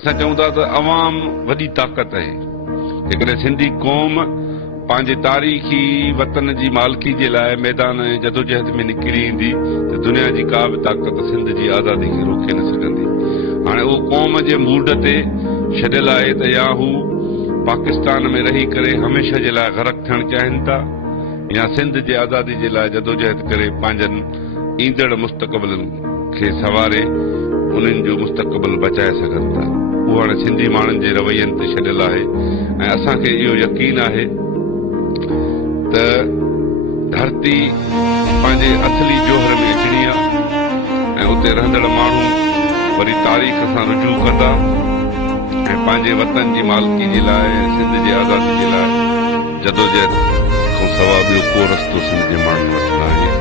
असां चऊं था त अवाम वॾी ताक़त आहे। जेकॾहिं सिंधी क़ौम पंहिंजे तारीख़ी वतन जी मालिकी जे लाइ मैदान जदोजहद में निकिरी ईंदी त दुनिया जी का बि ताक़त सिंध जी आज़ादी खे रोके न सघंदी। हाणे उहो क़ौम जे मूड ते छॾियल आहे त या हू पाकिस्तान में रही करे हमेशह जे लाइ ग़रक़ थियणु चाहिनि था या सिंध जे आज़ादी जे लाइ जदोजहद करे पंहिंजनि ईंदड़ मुस्तक़बिलनि खे संवारे उन्हनि जो मुस्तक़बिल बचाए सघनि था। उहो हाणे सिंधी माण्हुनि जे रवैयनि ते छॾियल आहे ऐं असांखे इहो यकीन आहे त धरती पंहिंजे असली जोहर में अचणी आहे ऐं उते रहंदड़ माण्हू वरी तारीख़ सां रुजू कंदा ऐं पंहिंजे वतन जी मालिकी जे लाइ सिंध जी आज़ादी जे लाइ जदोजहद खां सवाइ ॿियो को रस्तो सिंध जे माण्हुनि वटि न आहे।